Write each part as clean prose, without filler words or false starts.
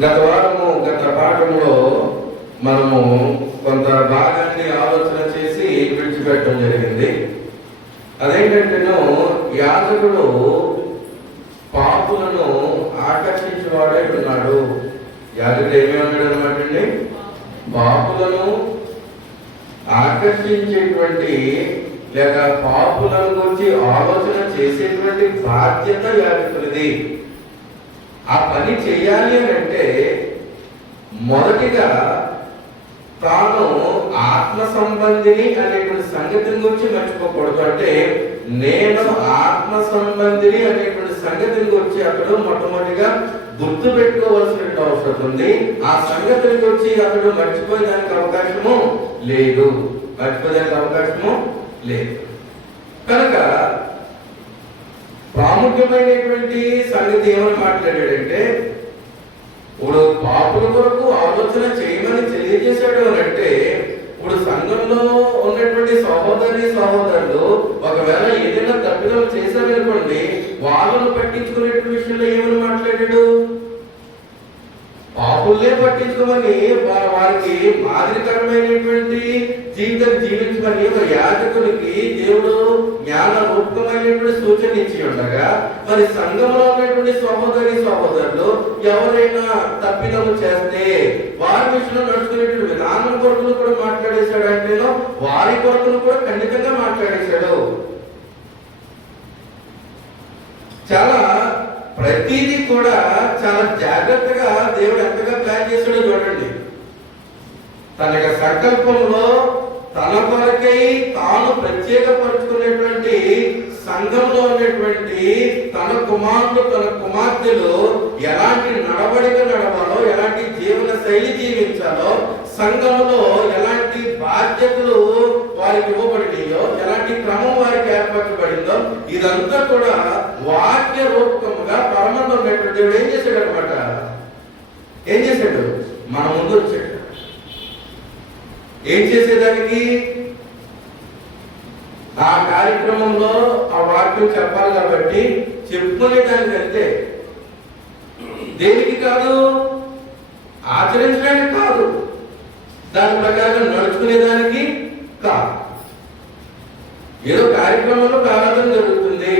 గత పాఠంలో మనము కొంత భాగాన్ని ఆలోచన చేసి విడిచిపెట్టడం జరిగింది. అదేంటంటేను, యాజకుడు పాపులను ఆకర్షించేవాడే ఉన్నాడు. యాజకుడు ఏమి ఉన్నాడు అనమాట అండి? పాపులను ఆకర్షించేటువంటి లేదా పాపులను గురించి ఆలోచన చేసేటువంటి బాధ్యత యాజకుడిది. ఆ పని చేయాలి అని అంటే మొదటిగా తాను ఆత్మ సంబంధిని అనేటువంటి సంగతిని గురించి మర్చిపోకూడదు. అంటే నేను ఆత్మ సంబంధిని అనేటువంటి సంగతిని గురించి అతడు మొట్టమొదటిగా గుర్తు పెట్టుకోవాల్సిన అవసరం ఉంది. ఆ సంగతిని గురించి అతడు మర్చిపోయేదానికి అవకాశము లేదు. కనుక ప్రాముఖ్యమైనటువంటి సంగతి ఏమని మాట్లాడాడంటే, ఇప్పుడు పాపుల కొరకు ఆలోచన చేయమని తెలియజేశాడు అని అంటే, ఇప్పుడు సంఘంలో ఉన్నటువంటి సహోదరులు ఒకవేళ ఏదైనా తప్పిదం చేశారనుకోండి, వాళ్ళను పట్టించుకునేటువంటి విషయంలో ఏమని మాట్లాడాడు? పాపుల్నే పట్టించుకోమని, వారికి మాదిరికరమైనటువంటి జీవితం జీవించమని ఒక యాజకునికి దేవుడు జ్ఞాన రూపకమైనటువంటి సూచన ఇచ్చి ఉండగా, మరి సంఘంలో ఉన్నటువంటి సహోదరులు ఎవరైనా తప్పిదము చేస్తే వారి విషయంలో నడుచుకునేటువంటి విధానం కొరకును కూడా మాట్లాడేశాడు. అంటేనో వారి కొరకును కూడా ఖండితంగా మాట్లాడేశాడు. చాలా ప్రతిదీ కూడా చాలా జాగ్రత్తగా దేవుడు ఎంతగా ప్లాన్ చేశాడో చూడండి. తన యొక్క సంకల్పంలో తన కొరకై తాను ప్రత్యేకపరుచుకునేటువంటి సంఘంలో ఉన్నటువంటి తన కుమారులు తన కుమార్తెలు ఎలాంటి నడవడిక నడవాలో, ఎలాంటి జీవన శైలి జీవించాలో, సంఘంలో ఎలాంటి బాధ్యతలు వారికి ఇవ్వబడినాయో, ఎలాంటి క్రమం వారికి ఏర్పరచబడిందో, ఇదంతా కూడా వాక్య రూపకముగా పరమంలో ఉన్నటువంటి దేవుడు ఏం చేశాడు అనమాట? ఏం చేశాడు? మన ముందు వచ్చాడు. ఏం చేసేదానికి? ఆ కార్యక్రమంలో ఆ వాక్యం చెప్పాలి కాబట్టి చెప్పుకునేదానికి అంతే. దేనికి కాదు? ఆచరించడానికి కాదు, దాని ప్రకారం నడుచుకునేదానికి కాదు. ఏదో కార్యక్రమంలో ఆరాధన జరుగుతుంది.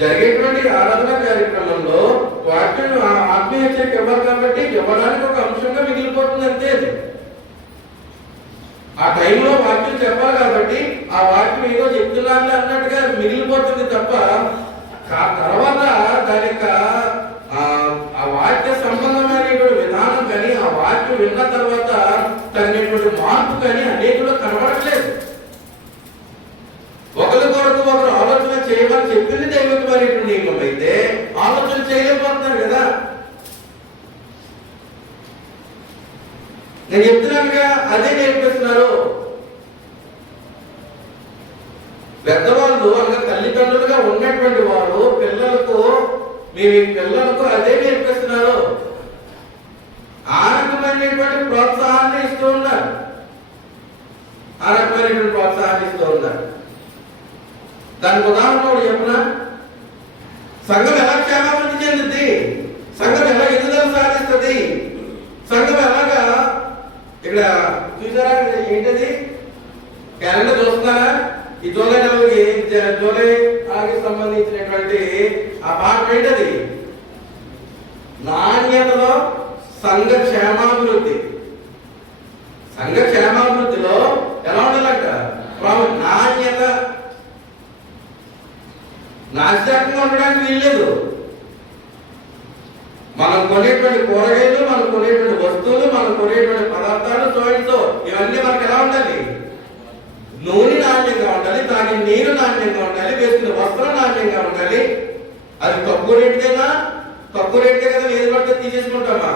జరిగేటువంటి ఆరాధన కార్యక్రమంలో వాక్యం ఆత్మీయ హెచ్చరిక ఇవ్వాలి కాబట్టి ఇవ్వడానికి ఒక అంశంగా మిగిలిపోతుంది అంతే. ఆ టైంలో వాక్యం చెప్పాలి కాబట్టి ఆ వాక్యం ఏదో చెప్తున్నాను అన్నట్టుగా మిగిలిపోతుంది తప్ప, తర్వాత దాని యొక్క ఆ వాక్య సంబంధమైనటువంటి విధానం కానీ, ఆ వాక్యం విన్న తర్వాత తగినటువంటి మార్పు కానీ అనేకులు కనబడట్లేదు. ఒకరి కొరకు ఒకరు ఆలోచన చేయమని చెప్పింది దైవికమైనటువంటి నియమం అయితే ఆలోచన చేయలేకపోతున్నారు కదా. నేను చెప్తున్నానుగా, అదే నేర్పిస్తున్నారు పెద్దవాళ్ళు. అనగా తల్లిదండ్రులుగా ఉన్నటువంటి వారు పిల్లలకు, మీ పిల్లలకు అదే నేర్పిస్తున్నారు. ఆ రకమైనటువంటి ప్రోత్సాహాన్ని ఇస్తూ ఉన్నారు. దానికి ఉదాహరణ చెప్పినా, సంఘం ఎలా క్షేమాభివృద్ధి చెందుద్ది, సంఘం ఎలా ఎదుగుదల సాధిస్తుంది, సంఘం ఎలాగా ఇక్కడ చూసారా? ఏంటది? క్యాలెండర్ చూస్తున్నారా? ఈ జూలై నెలకి, జూలై ఆగస్టు సంబంధించినటువంటి ఆ పాఠం ఏంటది? నాణ్యతలో సంఘ క్షేమాభివృద్ధి. సంఘ క్షేమాభివృద్ధిలో ఎలా ఉండాలంట? నాణ్యత. నాశకంగా ఉండడానికి వీల్లేదు. మనం కొనేటువంటి కూరగాయలు, మనం కొనేటువంటి వస్తువులు, మనం కొనేటువంటి పదార్థాలు, సోయితో ఇవన్నీ మనకు ఎలా ఉండాలి? నూనె నాణ్యంగా ఉండాలి, తాగే నీరు నాణ్యంగా ఉండాలి, వేసుకునే వస్త్రం నాణ్యంగా ఉండాలి. అది తక్కువ రేటుకే కదా ఏది పడితే తీసేసుకుంటామా?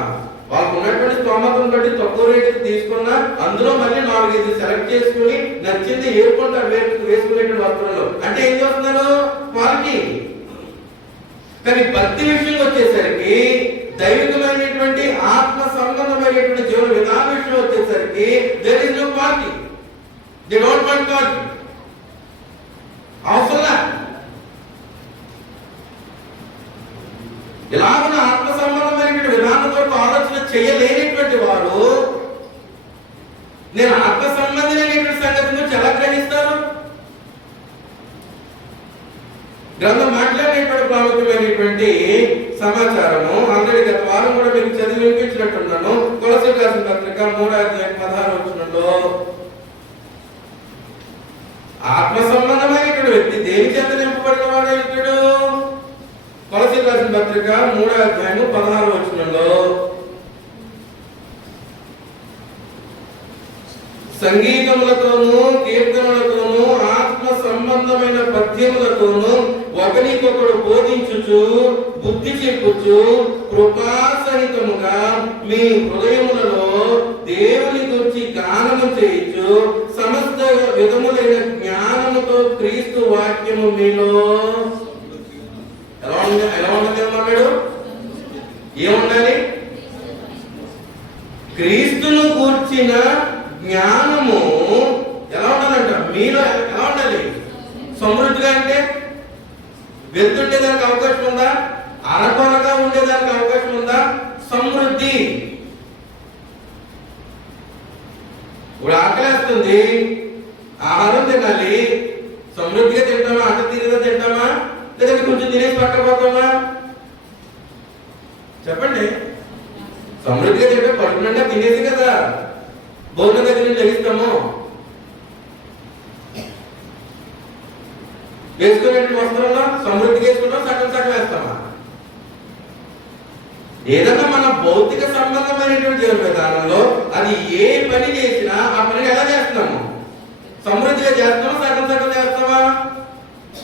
వాళ్ళకు ఉన్నటువంటి స్తోమతను బట్టి తక్కువ రేటుకి తీసుకున్నా అందులో మళ్ళీ 4-5 సెలెక్ట్ చేసుకుని నచ్చింది ఏరుకుంటారు వేసుకునేటువంటి వస్త్రంలో. అంటే ఏం చేస్తున్నారు? క్వాలిటీ. కానీ భక్తి విషయంలో వచ్చేసరికి, దైవికమైనటువంటి ఆత్మ సంబంధమైనటువంటి జీవన విధాన విషయంలో వచ్చేసరికి there is no quality. They don't want quality. అవసరం ఇలాగున్న ఆత్మ సంబంధమైనటువంటి విధానం కొరకు ఆలోచన చేయలేనిటువంటి వారు నేను ఆత్మ సంబంధించినటువంటి సంగతి నుంచి ఎలా గ్రహిస్తారు? గ్రంథం మాట్లాడేటువంటి ప్రాముఖ్యమైనటువంటి సమాచారము ఆల్రెడీ గత వారం కూడా మీకు చదివి వినిపించినట్టున్నాను. కొలస్సీయులకు రాసిన పత్రిక 3:16 ఆత్మ సంబంధమైనటువంటి వ్యక్తి దేని చేత నింపబడిన వాడు ఇతడు. కొలస్సీయులకు రాసిన పత్రిక 3:16 సంగీతములతోనూ కీర్తనలతోనూ ఆత్మ సంబంధమైన పద్యములతోనూ ఒకరికొకడు బోధించుచు బుద్ధి చెప్పుచు కృపాసహితముగా మీ హృదయములలో దేవుని గురించి గానము చేయించు సమస్త విధములైన జ్ఞానముతో క్రీస్తు వాక్యము మీలో ఎలా ఉన్నది అన్నాడు? ఏముండాలి? క్రీస్తును గూర్చిన జ్ఞానము ఎలా ఉండాలంట? మీలో ఎలా ఉండాలి? సమృద్ధిగా అంటే వెళ్తుండేదానికి అవకాశం ఉందా? అరకొరగా ఉండేదానికి అవకాశం ఉందా? సమృద్ధి. ఇప్పుడు ఆకలేస్తుంది, ఆహారం తినాలి. సమృద్ధిగా తింటామా? అట తీరుగా తింటామా? లేదంటే కొంచెం తినేసి పట్టకపోతామా? చెప్పండి. సమృద్ధిగా తింటే కడుపు నిండా తినేసి కదా భోజనం దగ్గర నుంచి లభిస్తాము. వేసుకునే వస్త్రంలో సమృద్ధిగా వేసుకుంటాం, సగం సగం వేస్తామా? ఏదన్నా మన భౌతిక సంబంధమైనటువంటి జీవన విధానంలో అది ఏ పని చేసినా ఆ పనిని ఎలా చేస్తున్నాము? సమృద్ధిగా చేస్తామా, సగం సగం చేస్తామా?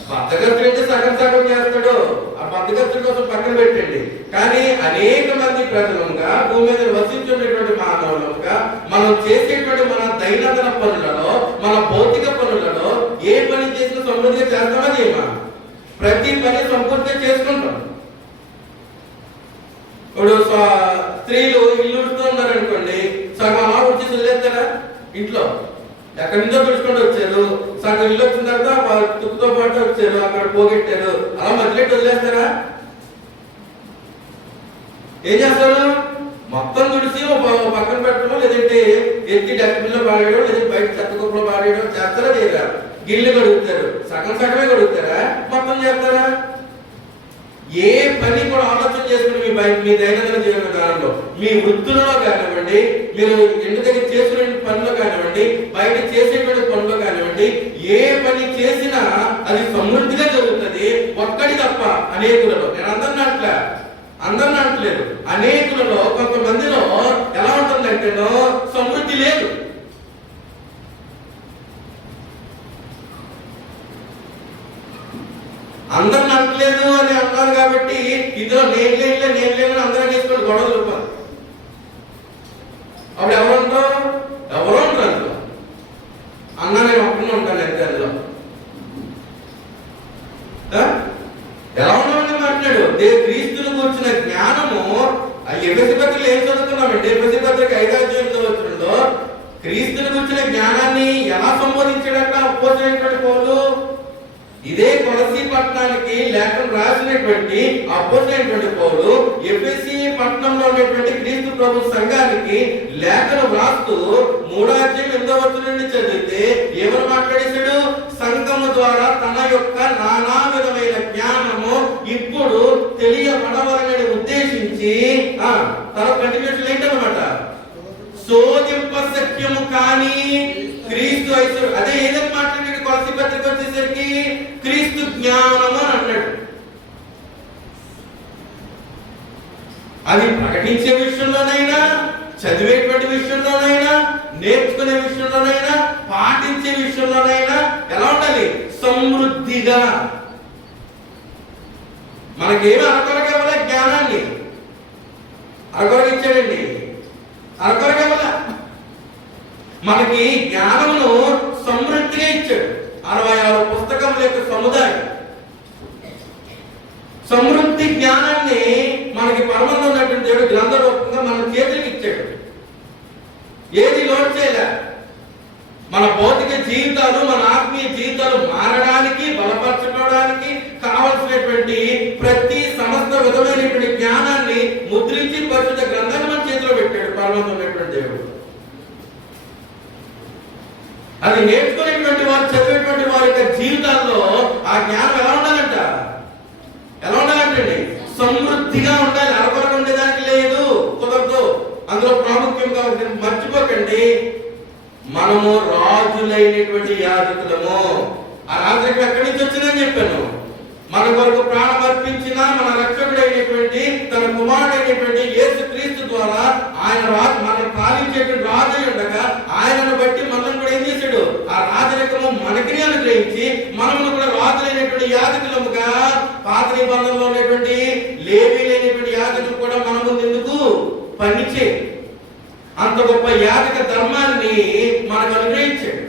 బద్దగస్తుడైతే సగం సగం చేస్తాడు. ఆ బద్దగస్తుడి కోసం పక్కన పెట్టండి. కానీ అనేక మంది ప్రజలుగా భూమి మీద వసించున్నటువంటి మానవులుగా మనం చేసేటువంటి మన దైనందిన పనులలో, మన భౌతిక పనులలో ఏ పని చేసినా సమృద్ధిగా చేస్తామా చేయమా? ప్రతి పని సంపూర్తిగా చేసుకుంటాం. ఇప్పుడు స్త్రీలు ఇల్లు ఉడుతూ ఉన్నారనుకోండి, సగం ఉడిచి వదిలేస్తారా? ఇంట్లో ఎక్కడి నుంచో తుడుచుకుంటూ వచ్చారు, సగం ఇల్లు వచ్చిన తర్వాత తుక్కుతో పాటు వచ్చారు, అక్కడ పోగొట్టారు, అలా మధ్యలో వదిలేస్తారా? ఏం చేస్తారు? మొత్తం తుడిసి పక్కన పెట్టడం, లేదంటే ఎత్తి డస్ట్బిన్ లో పాడేయడం, లేదంటే బయట చెత్త కుప్పలో పాడేయడం చేస్తారా? చేయరా? గిల్లు కడుగుతారు. సగం సగమే కడుగుతారా? మొత్తం చేస్తారా? ఏ పని కూడా ఆలోచన చేసుకుని మీ దైనందిన జీవన విధానంలో, మీ వృత్తులలో కానివ్వండి, మీరు ఇంటి దగ్గర చేసుకునే పనిలో కానివ్వండి, బయట చేసేటువంటి పనిలో కానివ్వండి, ఏ పని చేసినా అది సమృద్ధిగా జరుగుతుంది. ఒక్కడి తప్ప అనేకులలో, నేను అందరిని అంటలేదు, అనేకులలో కొంతమందిలో ఎలా ఉంటుందంటేనో సమృద్ధి లేదు. అందరిని అంటలేదు అని అంటారు కాబట్టి ఇందులో నేను లేని అందరూ తీసుకొని గొడవలు రూపాలి. అప్పుడు ఎవరు అంటారు అందులో? అన్నా నేను ఒక్కనే ఉంటాను ఎంత అందులో. ఎలా ఉన్నామని మాట్లాడు క్రీస్తుని కూర్చున్న జ్ఞానము. ఎఫెసీ పత్రికలో ఏం చదువుతున్నామంటే, ఎఫెసీ పత్రిక 5:8 క్రీస్తుని కూర్చున్న జ్ఞానాన్ని ఎలా సంబోధించాడట అపోస్తలుడైనటువంటి పౌలు? ఇదే కొలసీ పట్టణానికి లేఖను రాసినటువంటి అపోస్తలుడైనటువంటి పౌలు ఎఫెసీ పట్టణంలో ఉన్నటువంటి క్రీస్తు ప్రభు సంఘానికి లేఖను రాస్తూ 3:8 చదివితే ఏమని మాట్లాడేశాడు? సంఘము ద్వారా తన యొక్క నానా విధమైన జ్ఞానము ఇప్పుడు తెలియబడవాలని ఉద్దేశించి తన కంటిన్యూషన్ ఏంటన్నమాట, శోధింప సత్యము కానీ క్రీస్తు ఐశ్వర్యం. అదే ఏదైనా మాట్లాడాడు కొలసీ పత్రిక వచ్చేసరికి క్రీస్తు జ్ఞానము అని అన్నాడు. అది ప్రకటించే విషయంలోనైనా, చదివేటువంటి విషయంలోనైనా, నేర్చుకునే విషయంలోనైనా, పాటించే విషయంలోనైనా ఎలా ఉండాలి? సమృద్ధిగా. మనకేమి అరకొరగా ఇవ్వలే జ్ఞానాన్ని, అరకొరగా ఇచ్చాడండి, అరకొరగా ఇవ్వలే. మనకి జ్ఞానమును సమృద్ధిగా ఇచ్చాడు. 66 పుస్తకముల యొక్క సముదాయం సమృద్ధి జ్ఞానాన్ని మనకి పరమంలో ఉన్నటువంటి దేవుడు గ్రంథ రూపంగా మన చేతులకు ఇచ్చాడు. ఏది లోటు చేయలే. మన భౌతిక జీవితాలు, మన ఆత్మీయ జీవితాలు మారడానికి, బలపరచుకోవడానికి కావలసినటువంటి ప్రతి సమస్త విధమైనటువంటి జ్ఞానాన్ని ముద్రించి పరిశుద్ధ గ్రంథాన్ని మన చేతిలో పెట్టాడు పరలోకమైనటువంటి దేవుడు. అది నేర్చుకునేటువంటి వారు, చదివేటువంటి వారి యొక్క జీవితాల్లో ఆ జ్ఞానం ఎలా ఉండాలంట? ఎలా ఉండాలంటండి? సమృద్ధిగా ఉండాలి. అరకొరకు ఉండేదానికి లేదు, కుదరదు. అందులో ప్రాముఖ్యంగా మర్చిపోకండి, మనము రాజులైనటువంటి యాజకులము. ఆ రాజులకు ఎక్కడి నుంచి వచ్చిందని చెప్పాను. మన కొరకు ప్రాణం అర్పించిన మన రక్షకుడైనటువంటి తన కుమారుడైనటువంటి యేసు క్రీస్తు ద్వారా ఆయన రాజు, మనం పాలించేటువంటి రాజు ఉండగా ఆయనను బట్టి మనం కూడా ఏం చేశాడు? ఆ రాజరికము మనకి అనుగ్రహించి మనము కూడా రాజులైనటువంటి యాజకులముగా, పాత నిబంధనలో ఉన్నటువంటి లేవీలైనటువంటి యాజకులు కూడా మన ముందు ఎందుకు పనిచే అంత గొప్ప యాజక ధర్మాన్ని మనకు అనుగ్రహించాడు.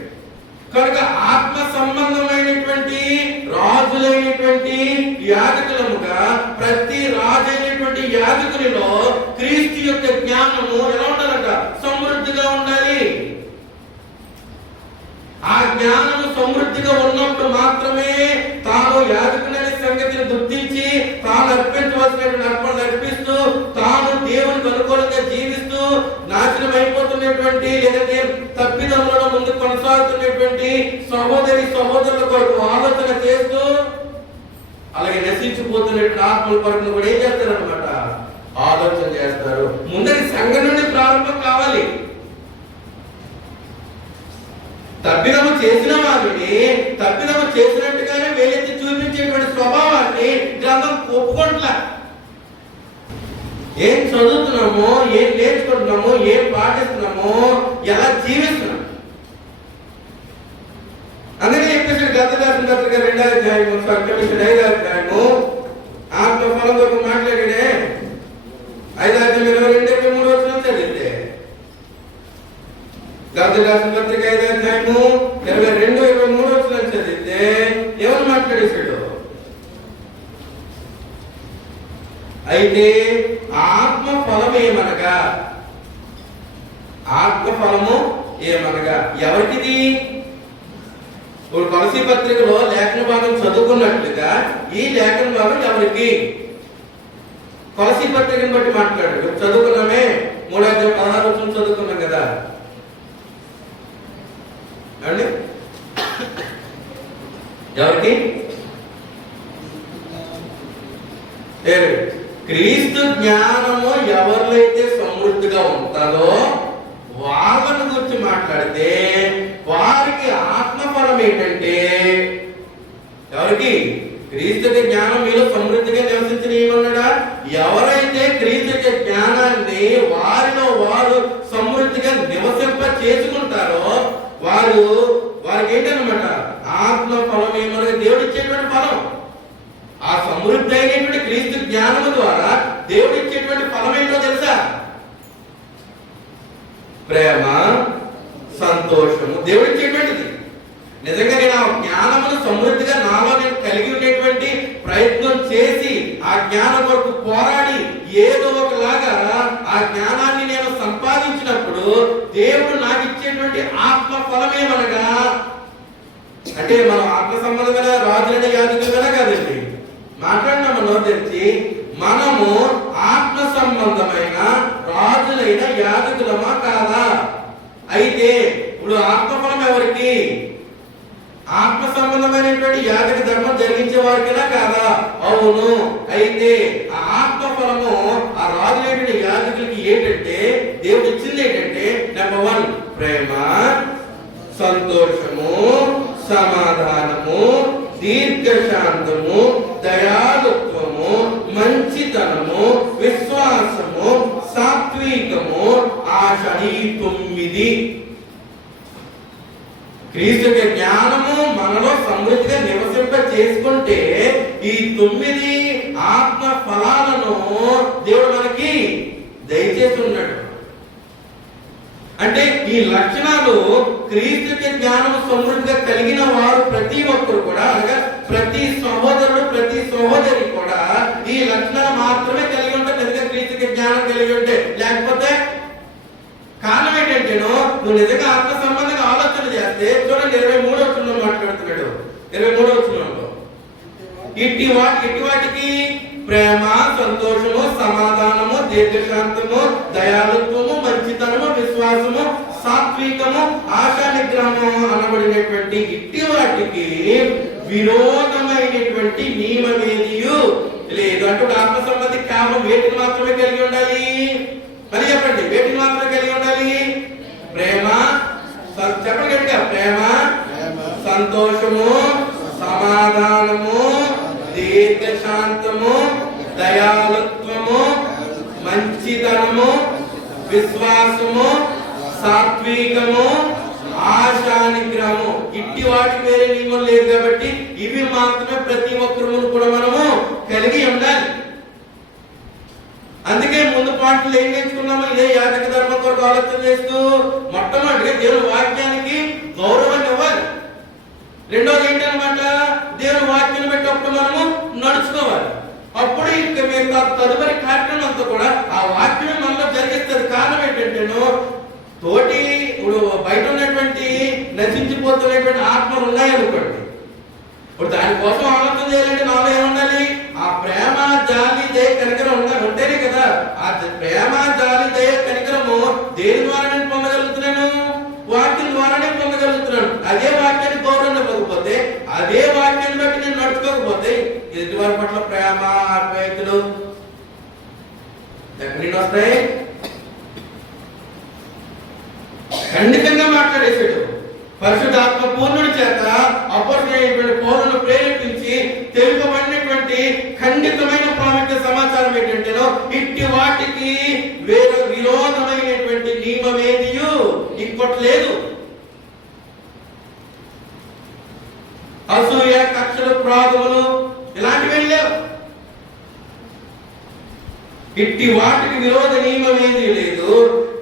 కనుక ఆత్మ సంబంధమైనటువంటి రాజులైనటువంటి యాజకులముగా ప్రతి రాజైనటువంటి యాజకునిలో క్రీస్తు యొక్క జ్ఞానము ఎలా ఉండాలంట? సమృద్ధిగా ఉండాలి. ఆ జ్ఞానము సమృద్ధిగా ఉన్నప్పుడు మాత్రమే తాను యాజకుననే సంగతిని గుర్తించి తాను అర్పించవలసినటువంటి అర్పణలు అర్పిస్తూ తాను దేవునికి అనుకూలంగా జీవిస్తూ నాశనం అయిపోతున్నటువంటి లేదంటే తప్పిదములను ముందు కొనసాగుతున్నటువంటి సహోదరుల కొరకు ఆలోచన చేస్తూ అలాగే నశించిపోతున్నటువంటి ఆత్మల కొరకు కూడా ఏం చేస్తారనమాట? ఆలోచన చేస్తారు. ముందరి సంఘం నుండి ప్రారంభం కావాలి. తప్పిదము చేసిన వారిని తప్పిదము చేసినట్టుగానే వేలెత్తి చూపించేటువంటి స్వభావాన్ని గ్రంథం ఒప్పుకుంటా. ఏం చదువుతున్నామో, ఏం నేర్చుకుంటున్నామో, ఏం పాటిస్తున్నామో, ఎలా జీవిస్తున్నాం అందుకే చెప్పేసి గతదాసిన పత్రిక 2వ అధ్యాయము 5వ అధ్యాయము ఆత్మఫలం కొరకు మాట్లాడే 5వ అధ్యాయం 22-23 వచనం చదివితే గతదాసిన పత్రిక 5వ అధ్యాయము 22-23 వచనం చదివితే ఎవరు మాట్లాడేశాడు? అయితే ఆత్మఫలం ఏమనగా, ఆత్మఫలము ఏమనగా ఎవరికిది? ఇప్పుడు కొలసీ పత్రికలో లేఖన భాగం చదువుకున్నట్లుగా ఈ లేఖన భాగం ఎవరికి? కొలసీ పత్రికను బట్టి మాట్లాడాడు. చదువుకున్నామే 3వ అధ్యాయం 16వ వచనం చదువుకున్నాం కదా అండి. ఎవరికి? క్రీస్తు జ్ఞానము ఎవరిలో సమృద్ధిగా ఉంటుందో వాళ్ళను గురించి మాట్లాడితే వారికి ఆత్మఫలం ఏంటంటే, ఎవరికి? క్రీస్తు జ్ఞానం మీలో సమృద్ధిగా నివసించిన ఏమన్నాడా? ఎవరైతే క్రీస్తు జ్ఞానాన్ని వారిలో వారు సమృద్ధిగా నివసింప చేసుకుంటారో వారికి ఏంటన్నమాట? ఆత్మఫలం ఏమనగా దేవుడు ఇచ్చేటువంటి ఫలం. ఆ సమృద్ధి అయినటువంటి క్రీస్తు జ్ఞానము ద్వారా దేవుడు ఇచ్చేటువంటి ఫలం ఏంటో తెలుసా? ప్రేమ, సంతోషము దేవుడు ఇచ్చేటువంటిది. నిజంగా నేను ఆ జ్ఞానమును సమృద్ధిగా నాలో నేను కలిగి ఉండేటువంటి ప్రయత్నం చేసి ఆ జ్ఞానం కొరకు పోరాడి ఏదో ఒకలాగా ఆ జ్ఞానాన్ని నేను సంపాదించినప్పుడు దేవుడు నాకు ఇచ్చేటువంటి ఆత్మ ఫలమేమనగా, అంటే మనం ఆత్మ సంబంధమైన రాజులైన యాజకులుగా కాదండి మాట్లాడినా మనం తెచ్చి మనము ఆత్మ సంబంధమైన రాజులైన యాజకులమా కాదా? అయితే ఇప్పుడు ఆత్మఫలం ఎవరికి? ఆత్మ సంబంధమైనటువంటి యాజక ధర్మం జరిగించే వారికినా కాదా? అవును. అయితే ఆ ఆత్మఫలము ఆ రాజులైనటువంటి యాజకులకి ఏంటంటే దేవుడు ఇచ్చింది ఏంటంటే నెంబర్ 1 ప్రేమ, సంతోషము, సమాధానము, దీర్ఘశాంతము, దయాలుత్వము, మంచితనము, విశ్వాసము, సాత్వికము, ఆశ. ఈ 9 క్రీస్తు జ్ఞానము మనలో సమృద్ధిగా నివసింప చేసుకుంటే ఈ 9 ఆత్మ ఫలాలను దేవుడు మనకి దయచేస్తున్నాడు. అంటే ఈ లక్షణాలు క్రీస్తు జ్ఞానము సమృద్ధిగా కలిగిన వారు ప్రతి ఒక్కరు కూడా, అనగా ప్రతి సహోదరుడు ప్రతి సహోదరి కూడా ఈ లక్షణాలు మాత్రమే కలిగి ఉంటారు. నిజంగా క్రీస్తు జ్ఞానం కలిగి ఉంటే. లేకపోతే కారణం ఏంటంటేనో నువ్వు నిజంగా ఆత్మ సంబంధంగా ఆలోచన చేస్తే చూడండి 23వ వచనంలో మాట్లాడుతున్నాడు. 23వ వచనంలో ఇట్టి వాటికి ప్రేమ, సంతోషము, సమాధానము, దీర్ఘశాంతము, దయాళుత్వము, మంచితనము, విశ్వాసము, సాత్వికము, ఆశా నిగ్రహము అనబడినటువంటి ఇట్టి వాటికి విరోధమైనటువంటి నియమమేదియు లేదు. అంటే ఆత్మ సంబంధి కేవలం వేటిని మాత్రమే కలిగి ఉండాలి? మరి చెప్పండి, వేటిని మాత్రమే కలిగి ఉండాలి? ప్రేమ, చెప్పండి గట్టిగా, ప్రేమ, సంతోషము, సమాధానము, దీర్ఘశాంతము, దయాళుత్వము, మంచితనము, విశ్వాసము, సాత్వికము, ఆశా నిగ్రహము. ఇట్టి వాటికి వేరే నియమం లేదు కాబట్టి ఇవి మాత్రమే ప్రతి ఒక్కరు కూడా మనము కలిగి ఉండాలి. అందుకే ముందు పాటలు ఏం నేర్చుకున్నామో ఇదే యాజక ధర్మం కొరకు ఆలోచన చేస్తూ మొట్టమొదటిగా దేవుని వాక్యానికి గౌరవాన్ని ఇవ్వాలి. రెండోది ఏంటన్నమాట, దేవుని వాక్యం పెట్టినప్పుడు మనము నడుచుకోవాలి. అప్పుడు ఇక మేము తదుపరి కార్యక్రమం అంతా కూడా ఆ వాక్యం మనలో జరిగిస్తుంది. కారణం ఏంటంటేను, తోటి ఇప్పుడు బయట ఉన్నటువంటి నశించిపోతున్నటువంటి ఆత్మలు ఉన్నాయనుకోండి, ఇప్పుడు దానికోసం ఆలోచన చేయాలంటే నాలో ఏముండాలి? ఆ ప్రేమ, జాలి, దయ, కనికరం ఉంటేనే కదా. ఆ ప్రేమ, జాలి, దయ, కనికరము దేని ద్వారా నేను పొందగలుగుతున్నాను? వాక్యం ద్వారానే పొందగలుగుతున్నాను. అదే వాక్యాన్ని గౌరవం ఇవ్వకపోతే, అదే వాక్యాన్ని బట్టి నేను నడుచుకోకపోతే ఎదుటివారి పట్ల ప్రేమ, ఆప్యాయతలు ఎక్కడి నుండి వస్తాయి? ఖండితంగా మాట్లాడేశాడు. పరిశుద్ధాత్మ పూర్ణుడి చేత అపోస్తలుడైనటువంటి పౌలును ప్రేరేపించి తెలుపబడినటువంటి ఖండితమైన ప్రాముఖ్య సమాచారం ఏంటంటేనో, ఇట్టి వాటికి వేరే విరోధమైనటువంటి నియమమేదియు ఇంకోటి లేదు. అసూయ, కక్షలు, క్రోధములు ఇలాంటివి లేవు. ఇట్టి వాటికి విరోధ నియమమేది లేదు.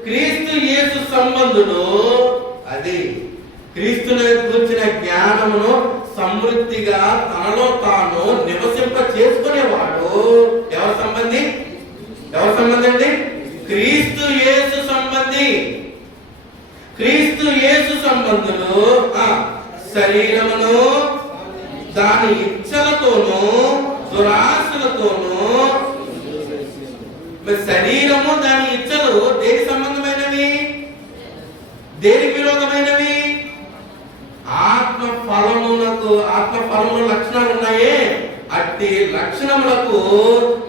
క్రీస్తు యేసు సంబంధుడు, అది క్రీస్తుని గురించిన జ్ఞానమును సమృద్ధిగా తనలో తాను నివసింప చేసుకునేవాడు. ఎవరి సంబంధి? ఎవరి సంబంధి అండి? క్రీస్తు యేసు సంబంధి. క్రీస్తు యేసు సంబంధులు శరీరమును దాని ఇచ్చలతోనూ దురాశలతోనూ, శరీరము దాని ఇచ్చలు దేని సంబంధమైనవి? దేనికి విరోధమైనవి? ఆత్మ ఫలములకు, ఆత్మ ఫలముల లక్షణాలు ఉన్నాయే, అట్టి లక్షణములకు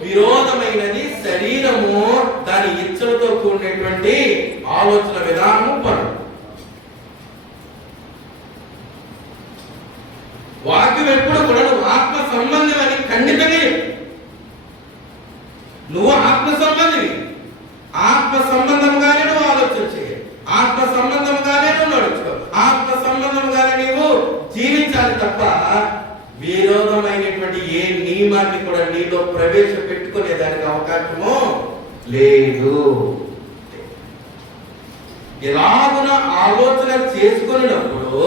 విరోధమైనది శరీరము దాని ఇచ్చలతో కూడినటువంటి ఆలోచన విధానము, పనులు. వాక్యం ఎప్పుడు కూడా నువ్వు ఆత్మ సంబంధం అని ఖండితంగా నువ్వు ఆత్మ సంబంధివి. ఆత్మ సంబంధంగానే నువ్వు ఆలోచన చేయాలి. ఆత్మ సంబంధంగానే నువ్వు నడుచుకో. ఆత్మ సంబంధంగానే నీవు జీవించాలి తప్ప విరోధమైనటువంటి ఏ నియమాన్ని కూడా నీలో ప్రవేశపెట్టుకునే దానికి అవకాశము లేదు. ఇలాగున ఆలోచన చేసుకున్నప్పుడు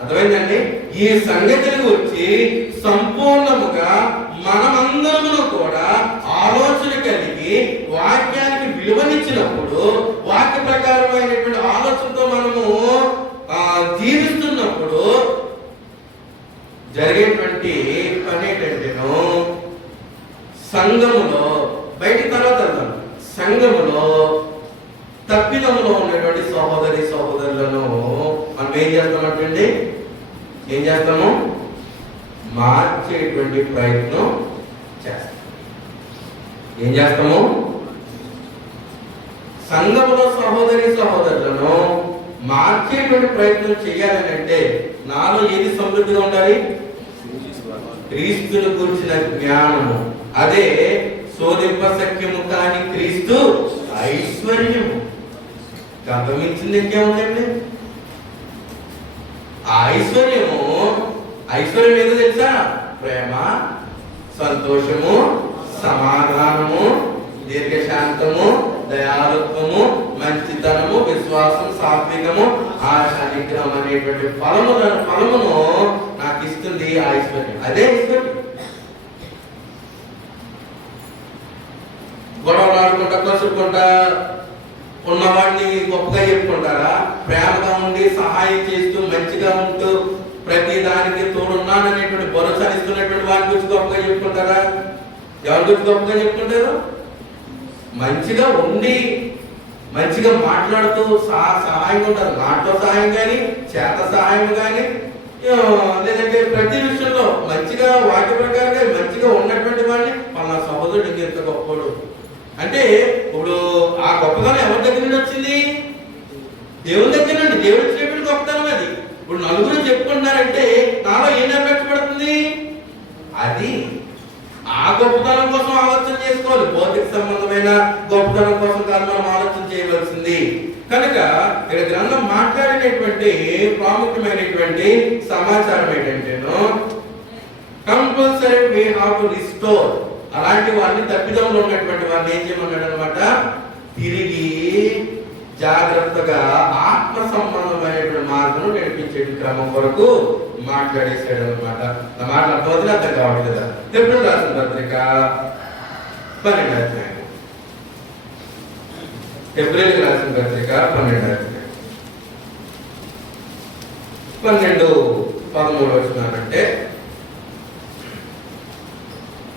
అర్థమైందండి. ఈ సంగతిని గురించి సంపూర్ణముగా మనమందరము కూడా ఆలోచన కలిగి వాక్యానికి విలువనిచ్చినప్పుడు, వాక్య ప్రకారమైనటువంటి ఆలోచనతో మనము జీవిస్తున్నప్పుడు జరిగేటువంటి పని ఏంటంటేను, సంఘములో బయటి తర్వాత వెళ్తాం, సంఘములో తప్పిదములో ఉన్నటువంటి సహోదరి సహోదరులను మనం ఏం చేస్తామంటే, ఏం చేస్తాము? మార్చేటువంటి ప్రయత్నం చేస్తాం. ఏం చేస్తాము? సంఘములో సహోదరి సహోదరులను మార్చేటువంటి ప్రయత్నం చేయాలని అంటే నాలో ఏది సమృద్ధిగా ఉండాలి? క్రీస్తును గురించిన జ్ఞానము. అదే శోధింప శక్యము కాని క్రీస్తు ఐశ్వర్యము. గమనించింది ఇంకేముందండి? ఆ ఐశ్వర్యము, ఐశ్వర్యం ఏదో తెలుసా? ప్రేమ, సంతోషము, సమాధానము, దీర్ఘశాంతము, దయాళుత్వము, మంచితనము, విశ్వాసం, సాత్వికము, ఆశా నిగ్రహం అనేటువంటి ఫలమును నాకు ఇస్తుంది ఆ ఐశ్వర్యం. అదే ఐశ్వర్యం. గొడవలు ఆడుకుంటా, కసుకుంటా ఉన్నవాడిని గొప్పగా చెప్పుకుంటారా? ప్రేమగా ఉండి సహాయం చేస్తూ మంచిగా ఉంటూ ప్రతి దానికి తోడున్నాననేటువంటి భరోసా ఇస్తున్నటువంటి వాడి గురించి గొప్పగా చెప్పుకుంటారా? ఎవరి గురించి గొప్పగా చెప్పుకుంటారు? మంచిగా ఉండి, మంచిగా మాట్లాడుతూ సహాయం ఉంటారు. మాటలో సహాయం కానీ, చేత సహాయం కానీ, లేదంటే ప్రతి విషయంలో మంచిగా వాక్య ప్రకారంగా మంచిగా ఉన్నటువంటి వాడిని మన సహోదరుడు ఇంకెంత గొప్పడు అంటే, ఇప్పుడు ఆ గొప్పతనం ఎవరి దగ్గర నుండి వచ్చింది? దేవుని దగ్గర నుండి. దేవుడు ఇచ్చినటువంటి గొప్పతనం అది. ఇప్పుడు నలుగురు చెప్పుకుంటున్నారంటే నాలో ఏం నెరవేర్చబడుతుంది? అది ఆ గొప్పతనం కోసం ఆలోచన చేసుకోవాలి. భౌతిక సంబంధమైన గొప్పతనం కోసం కాదు మనం ఆలోచన చేయవలసింది. కనుక ఇక్కడ గ్రంథం మాట్లాడినటువంటి ప్రాముఖ్యమైనటువంటి సమాచారం ఏంటంటేను, compulsory we have to restore. అలాంటి వారిని, తప్పిదంలో ఉన్నటువంటి వారిని ఏం చేయమన్నాడు అనమాట? తిరిగి జాగ్రత్తగా ఆత్మ సంబంధమైనటువంటి మార్గం నడిపించే క్రమం వరకు మాట్లాడేసాడు అనమాట. నా మాట అర్థమవుతుంది, అర్థం కావట్లేదా? ఎప్పుడు రాసిన పత్రిక 12వ అధ్యాయం, ఏప్రిల్కి రాసిన పత్రిక 12వ అధ్యాయం 12-13 వచ్చినారంటే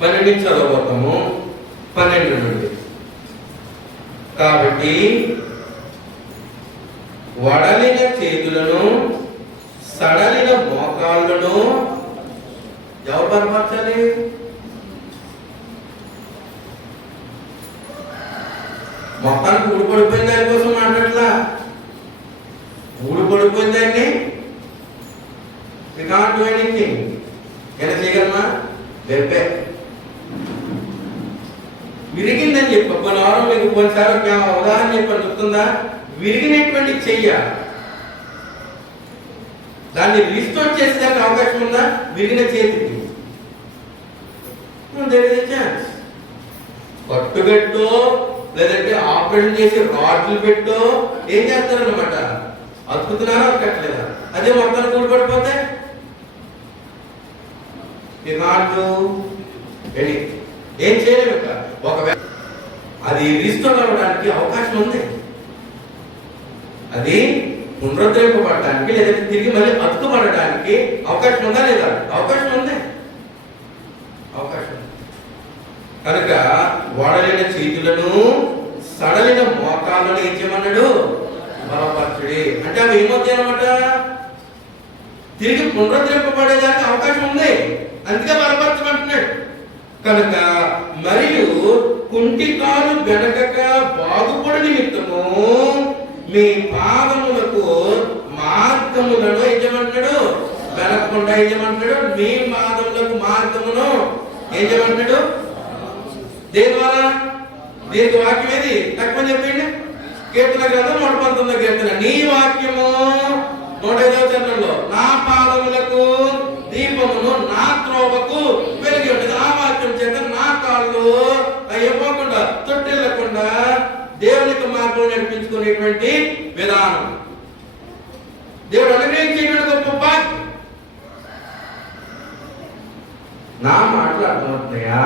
12 చదవబోతాము. 12 నుండి. కాబట్టి వడలిన చేతులను, సడలిన మోకాళ్ళను ఎవరు బలపరచాలి? మొత్తానికి ఊడిపడిపోయిన దానికోసం మాట్లాడలా. ఊడిపడిపోయిన దాన్ని ఎలా చేయగలమా? వెబ్బే విరిగిందని చెప్ప కొన్ని వారం మీకు కొన్నిసార్లు ఉదాహరణ చెప్పని చెప్తుందా? విరిగినటువంటి చెయ్య దాన్ని రిస్టోర్ చేసేదానికి అవకాశం ఉందా? విరిగిన చేతికి పట్టుబెట్టో లేదంటే ఆపరేషన్ చేసి రాడ్లు పెట్టో ఏం చేస్తారన్నమాట? అతుకుతున్నారా అతకట్లేదా? అదే మొత్తాన్ని కూడిపడిపోతే ఏం చేయలేము. ఒకవేళ అది రిస్టోర్ అవ్వడానికి అవకాశం ఉంది. అది పునరుద్ధరింపబడటానికి లేదంటే తిరిగి మళ్ళీ అతుకుపడటానికి అవకాశం ఉందా లేదా? అవకాశం ఉంది, అవకాశం. కనుక వడలిన చేతులను, సడలిన మోకాళ్ళను ఏం చేయమన్నాడు? బలపరచుడి. అంటే అవి ఏమవుతాయి అన్నమాట? తిరిగి పునరుద్ధరింపబడేదానికి అవకాశం ఉంది, అందుకే బలపరచమంటున్నాడు. కనుక మరియు కుంటికాలు గనకక బాగుపడి నిమిత్తము మీ పాదములకు మార్గములను ఏం చేయమంటున్నాడు? వెనకుండా ఏం చేయమంటున్నాడు? మీ పాదములకు మార్గమును ఏం చేయమంటున్నాడు? దేని ద్వారా? దీనికి వాక్యం ఏది? తక్కువ చెప్పండి. కీర్తన గ్రంథం 119వ కీర్తన. నీ వాక్యము 105వ చరణంలో, నా పాదములకు దీపమును, నా త్రోవకు వెలిగి ఉంటుంది. ఆ వాక్యం చేత నా కాళ్ళు అయిపోకుండా, తొట్టిల్లకుండా దేవునికి మార్గం నడిపించుకునేటువంటి విధానం దేవుడు అనుగ్రహించేటువంటి గొప్ప భాగ్యం. నా మాటలు అర్థమవుతున్నాయా?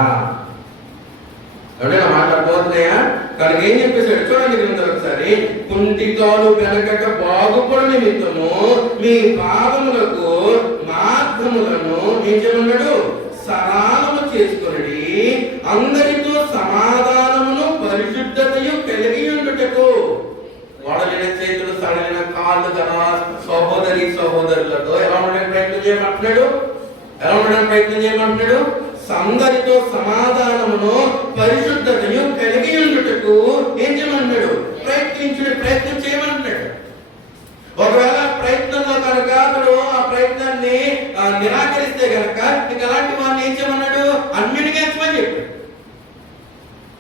ఎవరైనా మాట్లాడబోతున్నాయా? కనుక ఏం చెప్పేసాడు చూడండి గ్రంథం ఒకసారి. కుంటికాలు వెనకక బాగుపడి నిమిత్తము మీ పాదములకు మార్గములను ఏం చేయమన్నాడు? సరళము చేసుకొనుడి. అందరితో సమాధానమును పరిశుద్ధతయు కలిగి ఉండుటకు. వడలిన చేతులు, సడలిన కాళ్ళు గల సహోదరి సహోదరులతో ఎలా ఉండడానికి ప్రయత్నం చేయమంటున్నాడు? ఎలా ఉండడానికి ప్రయత్నం చేయమంటున్నాడు? అందరితో సమాధానమును పరిశుద్ధతయు కలిగి ఉండుటకు ఏం చేయమంటున్నాడు? ప్రయత్నం చేయమంటున్నాడు. ఒకవేళ ప్రయత్నంలో కనుక అతడు ఆ ప్రయత్నాన్ని నిరాకరిస్తే కనుక ఇక అలాంటి వాడిని ఏం చేయమన్నాడు? అన్యునిగా ఎంచమని చెప్పాడు.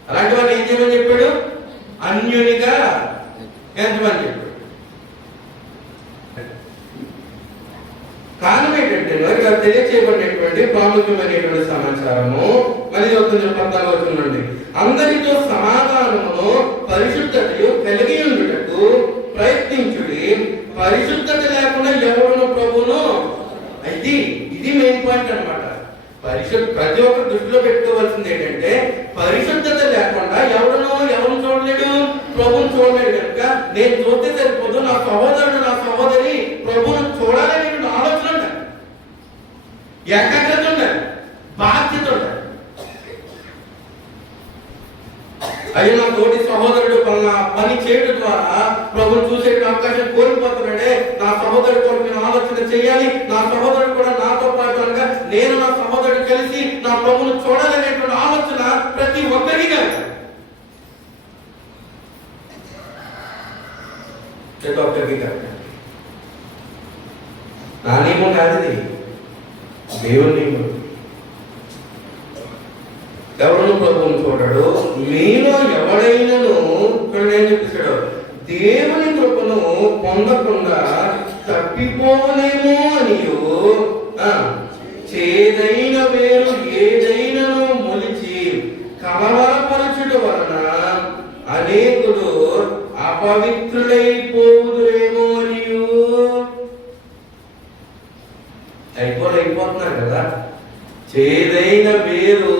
అలాంటి వాడిని ఏం చేయమని చెప్పాడు? అన్యునిగా ఎంచమని చెప్పాడు. కారణం ఏంటంటే ఇక్కడ తెలియచేయబడినటువంటి ప్రాముఖ్యమైనటువంటి సమాచారము మళ్ళీ 14 నుండి, అందరితో సమాధానమును పరిశుద్ధతయు కలిగి ఉండుటకు ప్రయత్నించుడి. పరిశుద్ధత లేకుండా ఎవరును ప్రభువును, ఇది మెయిన్ పాయింట్ అన్నమాట. ప్రతి ఒక్కరు దృష్టిలో పెట్టుకోవాల్సింది ఏంటంటే, పరిశుద్ధత లేకుండా ఎవరు చూడలేడు? ప్రభువును చూడలేడు. కనుక నేను చూస్తే సరిపోదు, నా సహోదరుడు నా సహోదరి ప్రభువును చూడాలని ఆలోచన ఉండాలి, ఏకాగ్రత ఉండాలి, బాధ్యత ఉండాలి. అయ్యో నా తోటి సహోదరుడు పని చేయడం ద్వారా ప్రభుని చూసే అవకాశం కోల్పోతున్నాడే, నా సహోదరుడు కొరకు నేను ఆలోచన చేయాలి, నా సహోదరుడు కూడా నాతో పాటు అనగా నేను నా సహోదరుడు కలిసి నా ప్రభుని చూడాలనేటువంటి ఆలోచన ప్రతి ఒక్కరికి ప్రతి ఒక్కరికి కరెక్ట్. నా నియమం కాదు, దేవుని నియమం. ఎవరు ప్రభువుని చూడడు, మీలో ఎవడైనాను ఇక్కడ ఏం చెప్పేశాడు, దేవుని కృపను పొందకుండా తప్పిపోలేమో అనియు చేదైన వేరు ఏదైనాను మొలిచి కలవరపరచుట వలన అనేకుడు అపవిత్రులైపోదురేమో అనియు. అయిపోతున్నారు కదా. చేదైన వేరు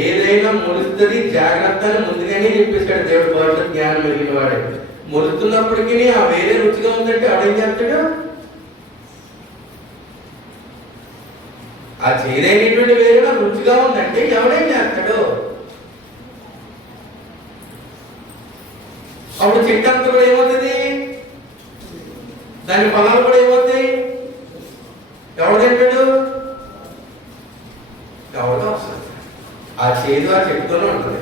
ఏదైనా మొలుస్తుంది, జాగ్రత్త అని ముందుగానే చెప్పేశాడు దేవుడు. భవిష్యత్ జ్ఞానం కలిగిన వాడే మొలుస్తున్నప్పటికీ ఆ వేరే రుచిగా ఉందంటే ఆడేం చేస్తాడు? ఆ చేదైనటువంటి వేరే రుచిగా ఉందంటే ఎవడేం చేస్తాడు? అప్పుడు చెట్టు అంతా కూడా ఏమవుతుంది, దాని ఫలాలు కూడా ఏమవుతాయి? ఎవడు తింటాడు? ఎవడో వస్తుంది. ఆ చేదు ఆ చెట్టుతోనే ఉంటుంది.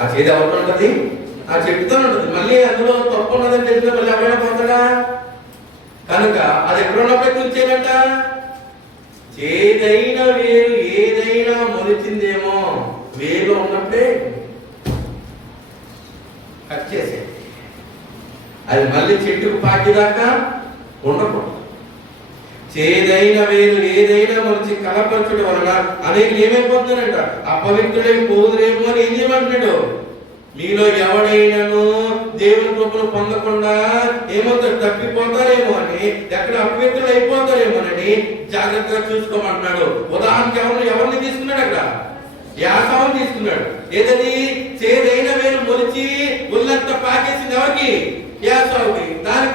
ఆ చేదు ఎవరితో ఉంటుంది? ఆ చెట్టుతోనే ఉంటుంది. మళ్ళీ అందులో తప్పు ఉన్నదని తెలిసిన మళ్ళీ ఎవరైనా పొందడా? కనుక అది ఎక్కడున్నప్పుడు కూర్చేదంట, చేదైన వేరు ఏదైనా మొలిచిందేమో వేరు ఉన్నప్పుడే కట్ చేసే, అది మళ్ళీ చెట్టుకు పాకిదాకా ఉండకూడదు. చేదైన వేరు ఏదైనా మంచి కలపరచడం వలన అనేకులు ఏమైపోతున్నారంట, అపవిత్రులై పోదురేమో అని ఏం చేయమంటున్నాడు? మీలో ఎవడైనాను దేవుని కృపను పొందకుండా ఏమవుతారు, తప్పిపోతారేమో అని, ఎక్కడ అపవిత్రులు అయిపోతారేమోనని జాగ్రత్తగా చూసుకోమంటున్నాడు. ఉదాహరణకి ఎవరిని తీసుకున్నాడు? అక్కడ యాసావుని తీసుకున్నాడు. ఏదది? చేదైన వేరు మొలిచి ఒళ్ళంతా పాకేసింది ఎవరికి? యాసావుకి. దానికి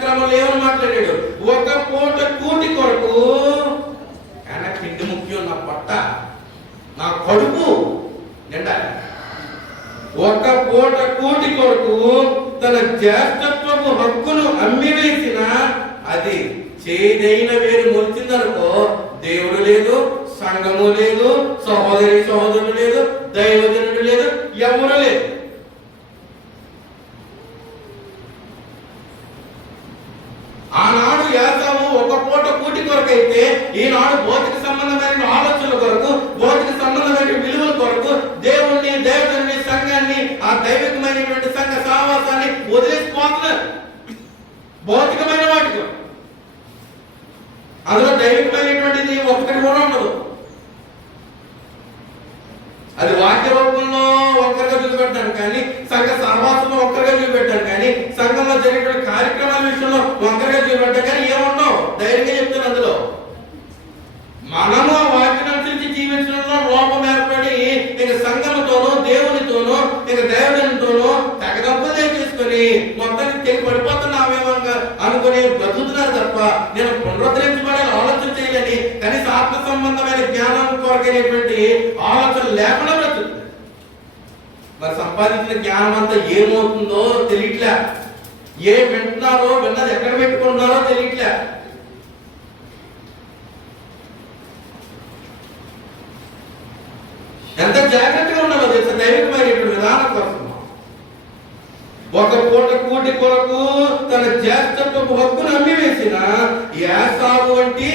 క్రమంలో ఏమని మాట్లాడాడు? ఒక పూట కూటి కొరకు, ఆయన తిండి ముఖ్యం, నా పొట్ట నా కడుపు నిండాలి. ఒక పూట కూటి కొరకు తన జ్యేష్ఠత్వపు హక్కును అమ్మివేసిన అది చేదైన వేరు మొలిచిందనుకో, దేవుడు లేదు, సంఘము లేదు, సహోదరుడు లేదు, దైవజనుడు లేదు, ఎవరు లేదు. ఆనాడు యాసావు ఒక పూట కూటి కొరకు అయితే, ఈనాడు భౌతిక సంబంధమైన ఆలోచనల కొరకు, భౌతిక సంబంధమైన విలువల కొరకు దేవుణ్ణి, దైవజనుని, సంఘాన్ని, ఆ దైవికమైనటువంటి సంఘ సహవాసాన్ని వదిలేసిపోతున్నారు భౌతికమైన వాటికి. అందులో దైవికమైనటువంటిది ఒక్కటి కూడా ఉండదు. అది వాక్య రూపంలో ఒక్కరిగా చూపెట్టాను కానీ, సంఘ సహవాసంలో ఒక్కరిగా చూపెట్టాను కానీ, సంఘంలో జరిగేటువంటి కార్యక్రమాల విషయంలో ఒక్కరిగా చూపెట్టాను కానీ ఏముండవు. ధైర్యంగా చెప్తాను, అందులో మనము ఆ వాక్యం అనుసరించి జీవించడంలో లోపం ఏర్పడి ఇక సంఘముతోనూ, దేవునితోనూ, ఇక దైవజనునితోనూ తెగదప్పులు చేసుకొని మొత్తానికి తెగి పడిపోతున్నామేమో అనుకుని బ్రతుకుతున్నారు తప్ప నేను పునరుద్ధరించబడాలని ఆలోచన చేయాలని కనీస ఆత్మ సంబంధమైన జ్ఞానం కొరకైనటువంటి ఆలోచన లేకుండా బ్రతుకుతుంది. మరి సంపాదించిన జ్ఞానం అంతా ఏమవుతుందో తెలియట్లే, ఏం వింటున్నారో, విన్నది ఎక్కడ పెట్టుకుంటున్నారో తెలియట్లే. ఎంత జాగ్రత్తగా ఉన్నారో తెలుసా దైవికమైనటువంటి విధానం కోసం. ఒక పూట కూటి కొరకు తన జ్యేష్ఠత్వపు హక్కును అమ్మివేసిన యాసావు వంటి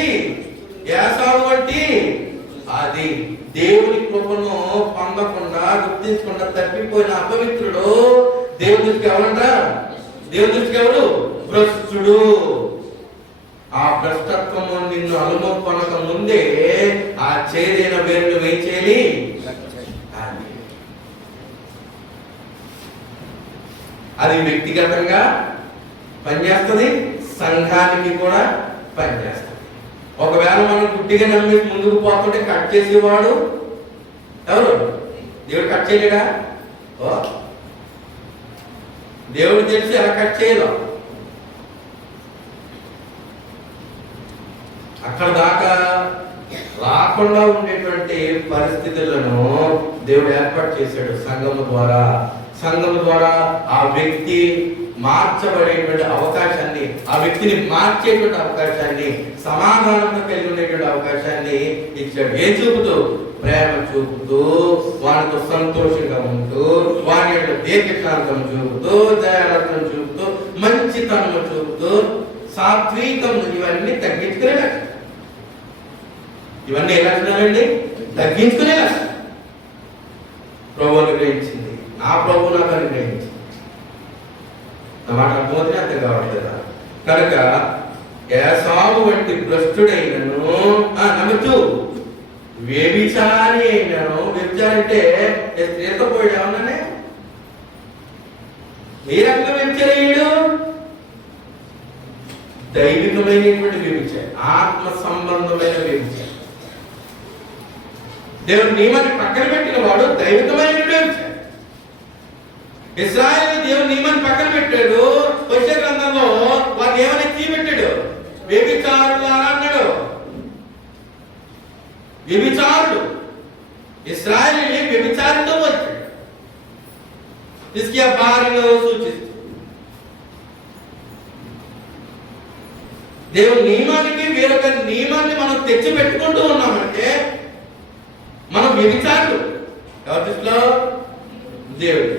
అది దేవుని కృపను పొందకుండా, గుర్తించకుండా తప్పిపోయిన అపవిత్రుడు దేవుని దృష్టికి ఎవరంట? దేవుని దృష్టికి ఎవరు? భ్రష్టుడు. ఆ భ్రష్టత్వము నిన్ను అలుముకొనక ముందే ఆ చేదైన వేరును ఏం చేయాలి? అది వ్యక్తిగతంగా పనిచేస్తుంది, సంఘానికి కూడా పనిచేస్తుంది. ఒకవేళ మనం గుడ్డిగా నమ్మి ముందుకు పోతుంటే కట్ చేసేవాడు ఎవరు? దేవుడు కట్ చేయలేడా? దేవుడు తెలిసి ఎలా కట్ చేయలేం. అక్కడ దాకా రాకుండా ఉండేటువంటి పరిస్థితులను దేవుడు ఏర్పాటు చేశాడు సంఘము ద్వారా. సంఘము ద్వారా ఆ వ్యక్తి మార్చబడేటువంటి అవకాశాన్ని, ఆ వ్యక్తిని మార్చేటువంటి అవకాశాన్ని, సమాధానంతో కలిగి ఉండేటువంటి అవకాశాన్ని ఇచ్చాడు. ఏం చూపుతూ? ప్రేమ చూపుతూ, వారితో సంతోషంగా ఉంటూ, వారి యొక్క దీర్ఘశాంతం చూపుతూ, దయాలత్వం చూపుతూ, మంచితనం చూపుతూ, సాత్వికం, ఇవన్నీ తగ్గించుకునే లక్షణం. ఇవన్నీ ఏ లక్షణాలండి? తగ్గించుకునే లక్షణం. ప్రభు అనుగ్రహించింది, నా ప్రభు నాకు అనుగ్రహించింది. నా మాట అర్థమవుతుంది, అంతే కావట్లేదా? కనుక ఏసావు వంటి భ్రష్టుడైనను, నమ్మచ్చు, వ్యభిచారి అయినను. వ్యభిచారి అంటే స్త్రీతో పోయాడు. ఏమన్నానే? ఏ రకంగా వ్యభిచారయ్యాడు? దైవికమైనటువంటి వ్యభిచారి, ఆత్మ సంబంధమైన వ్యభిచారి. దేవుని నియమాన్ని పక్కన పెట్టిన వాడు దైవికమైన వ్యభిచారి. ఇశ్రాయేలు దేవుని నియమాన్ని పక్కన పెట్టాడు. వచ్చే గ్రంథంలో వారు ఏమని తీపెట్టాడు? వ్యభిచారులారా అన్నాడు. వ్యభిచారుడు, ఇశ్రాయేలుని వ్యభిచారుడితో వచ్చాడు. इसकी భార్యను సూచిస్తుంది. దేవుని నియమానికి వేరొక నియమాన్ని మనం తెచ్చి పెట్టుకుంటూ ఉన్నామంటే మనం వ్యభిచారులు. ఎవరి దృష్టిలో? దేవుడి.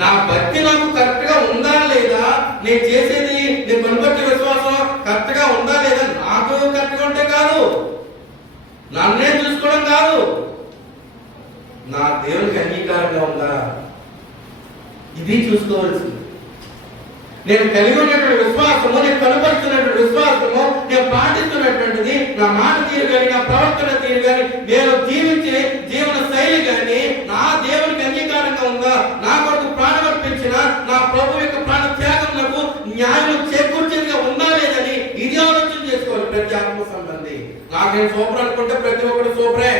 నా భక్తి నాకు కరెక్ట్ గా ఉందా లేదా, నేను చేసేది, నేను కనబట్టే విశ్వాసం కరెక్ట్ గా ఉందా లేదా, నాకు కరెక్ట్ గా ఉంటే కాదు, నన్నే చూసుకోవడం కాదు, నా దేవునికి అంగీకారంగా ఉందా, ఇది చూసుకోవాల్సింది. నేను కలిగి ఉన్నటువంటి విశ్వాసము, నేను కనబడుతున్నటువంటి విశ్వాసము, నేను పాటిస్తున్నటువంటిది, నా మాట తీరు కానీ, నా ప్రవర్తన తీరు కానీ, నేను జీవించే జీవన శైలి కానీ నా దేవునికి అంగీకారంగా ఉందా, నా కొరకు ప్రాణం అర్పించిన నా ప్రభు యొక్క ప్రాణ త్యాగములకు న్యాయం చేకూర్చేదిగా ఉందా లేదని ఇది ఆలోచన చేసుకోవాలి ప్రతి ఆత్మ సంబంధి. నాకు నేను సూపర్ అనుకుంటే ప్రతి ఒక్కరు సూపరే.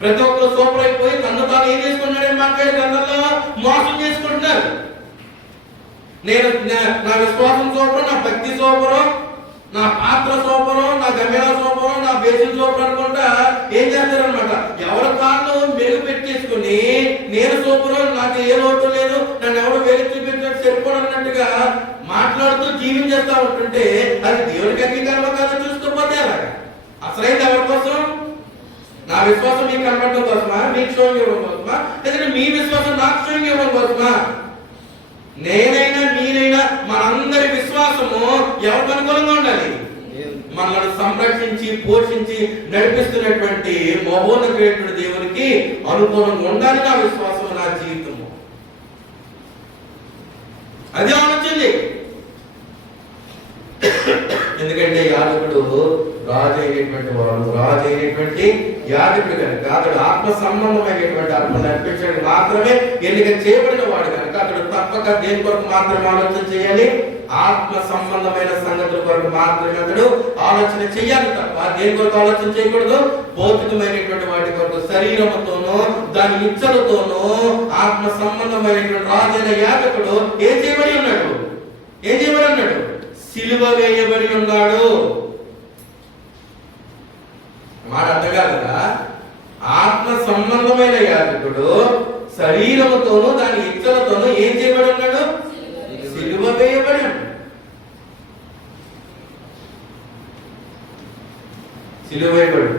ప్రతి ఒక్కరు సూపర్ అయిపోయి తను తాను ఏం చేసుకుంటున్నాడని మాట్లాడే గ్రంథంలో మోసం చేసుకుంటున్నారు. నేను నా విశ్వాసం సూపరు, నా భక్తి సూపరు, నా పాత్ర సూపరు, నా గమ్యాల సూపరు, నా బేసిల్ సూపర్ అనుకుంటా ఏం చేస్తారనమాట. ఎవరి కాళ్ళు మెరుగు పెట్టేసుకుని నేను సూపరు, నాకు ఏ లోటు లేదు, నన్ను ఎవరు వేలు చూపించడం సరిపోడన్నట్టుగా మాట్లాడుతూ జీవించేస్తా ఉంటుంటే అది దేవునికి అంగీకారమో కాదో చూసుకోకపోతే అలాగా. అసలైతే ఎవరి కోసం? నా విశ్వాసం మీకు కనబడడం కోసమా, మీకు షోయింగ్ ఇవ్వడం కోసమా, లేదంటే మీ విశ్వాసం నాకు షోయింగ్ ఇవ్వడం కోసమా? నేనైనా మీరైనా మనందరి విశ్వాసము ఎవరికి అనుకూలంగా ఉండాలి? మనల్ని సంరక్షించి పోషించి నడిపిస్తున్నటువంటి మహోన్నతుడైనటువంటి దేవునికి అనుకూలంగా ఉండాలి నా విశ్వాసం, నా జీవితము. అది ఆలోచించి. ఎందుకంటే యాజకుడు రాజు అయినటువంటి వాడు, రాజు అయినటువంటి యాజకుడు కనుక అతడు ఆత్మ సంబంధమైనటువంటి ఆత్మను నడిపించడానికి మాత్రమే ఎన్నిక చేయబడిన వాడు కనుక అతడు తప్పక దేని కొరకు మాత్రమే ఆలోచన చేయాలి? ఆత్మ సంబంధమైన సంగతుల కొరకు మాత్రమే అతడు ఆలోచన చేయాలి తప్ప దేని కొరకు ఆలోచన చేయకూడదు. భౌతికమైనటువంటి వాటి కొరకు శరీరముతోనూ దాని ఇచ్చలతోనూ ఆత్మ సంబంధమైనటువంటి రాజైన యాజకుడు ఏం చేయబడి ఉన్నాడు? ఏం చేయబడి ఉన్నాడు? సిలువ వేయబడి ఉన్నాడు. మాట అర్థం కాదుగా. ఆత్మ సంబంధమైన యాజకుడు శరీరముతోనూ దాని ఇచ్చలతోనూ ఏం చేయబడి ఉన్నాడు? సిలువ వేయబడి ఉన్నాడు. సిలువ వేయబడి.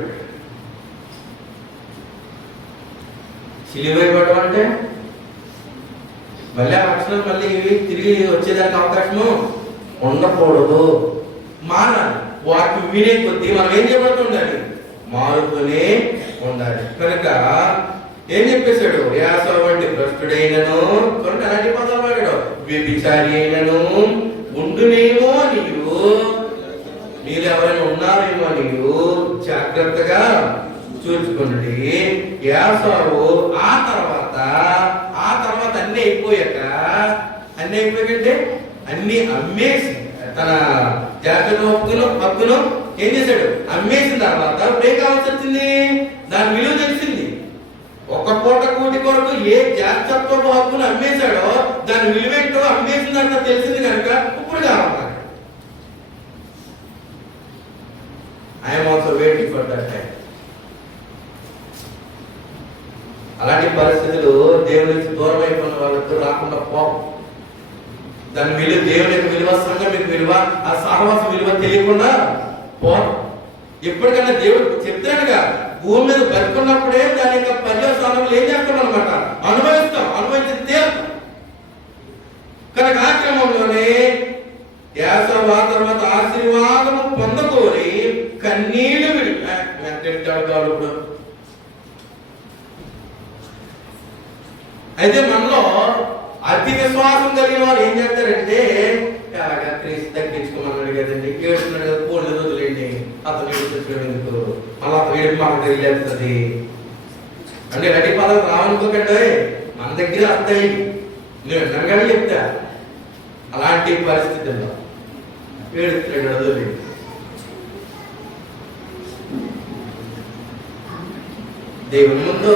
సిలువ వేయబడడం అంటే మళ్ళీ ఆ లక్షణం మళ్ళీ తిరిగి వచ్చేదానికి అవకాశము ఉండకూడదు. మారాలి. వాటిని వినే కొద్దీ మనం ఏం చేయబడుతుండాలి? మారుతూనే ఉండాలి. కనుక ఏం చెప్పేశాడు? యాసవ వంటి భ్రష్టుడైనను, అలాంటి పదాలు వాడాడు. వ్యభిచారి అయినను ఉండునేమో నీవు, మీరు ఎవరైనా ఉన్నారేమో నీవు జాగ్రత్తగా చూసుకున్నది. యాసవు ఆ తర్వాత అన్ని అయిపోయాక, అన్ని అయిపోయాకంటే అన్ని అమ్మేసి తన జాగ్రత్త హక్కును ఏం చేశాడు? అమ్మేసిన తర్వాత బ్రేక్ కావాల్సి వచ్చింది. దాని విలువ తెలిసింది. ఒక పూట కూటి కొరకు ఏ జాగ్రత్త హక్కును అమ్మేశాడో దాని విలువేంటో అమ్మేసిందంట తెలిసింది కనుక ఇప్పుడు కావాలి. I'm also waiting for that time. అలాంటి పరిస్థితులు దేవుని నుంచి దూరం అయిపోయిన వాళ్ళతో రాకుండా పోవు. దాని విలువ, దేవుని యొక్క విలువ, సంఘం యొక్క విలువ, ఆ సహవాసం విలువ తెలియకుండా పోవు. ఎప్పటికైనా దేవుడు చెప్తాడుగా, భూమి మీద బతుకున్నప్పుడే దాని యొక్క పర్యవసానంలో ఏం చేస్తాం అనమాట, అనుభవిస్తాం, అనుభవించి తీరుతాం. కనుక ఆ క్రమంలోనే యాసవ తర్వాత ఆశీర్వాదము పొందకోరి కన్నీళ్లు విడిచాడు. ఇప్పుడు అయితే మనలో అతి విశ్వాసం కలిగిన వారు ఏం చేస్తారంటే, అలాగా క్రీస్తు తగ్గించుకోమన్నాడు కదండి, ఏడుస్తున్నాడు కదా, పోలే వదిలేండి, అతను ఏడుస్తున్నాడు ఎందుకు, మళ్ళీ అతను ఏడుపు మాకు తెలియజేస్తుంది అంటే రెడీ పదాలు రావనుకోకండి, మన దగ్గర వస్తాయి. నేను విన్నాను చెప్తా. అలాంటి పరిస్థితుల్లో ఏడుస్తున్నాడు వదిలేండి. దేవుని ముందు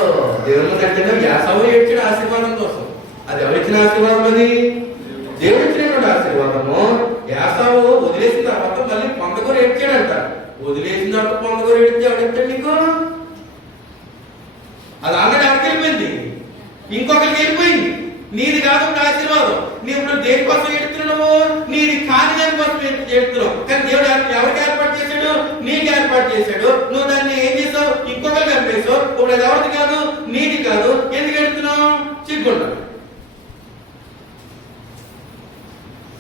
అంటే యాసవ ఏడ్చాడు ఆశీర్వాదం కోసం. అది ఎవరిచ్చిన ఆశీర్వాదం? అది దేవుడు ఇచ్చినటువంటి ఆశీర్వాదము. యాసవు వదిలేసిన తర్వాత మళ్ళీ పొందకూర ఏడ్చాడంట. వదిలేసిన తర్వాత పొందకూర ఏడితే ఎవడెత్తాడు నీకు? అది ఆల్రెడీ ఎవరికి వెళ్ళిపోయింది, ఇంకొకరికి వెళ్ళిపోయింది. నీది కాదు ఆశీర్వాదం. నీ ఇప్పుడు దేనికోసం ఏడుతున్నావు? నీది కాని దానికోసం ఏడుతున్నావు. కానీ దేవుడు ఎవరికి ఏర్పాటు చేశాడు? నీకు ఏర్పాటు చేశాడు. నువ్వు దాన్ని ఏం చేసావు? ఇంకొకరికి కనిపేసావు. ఇప్పుడు అది ఎవరిది కాదు, నీది కాదు. ఎందుకు ఏడుతున్నావు? సిగ్గుండ.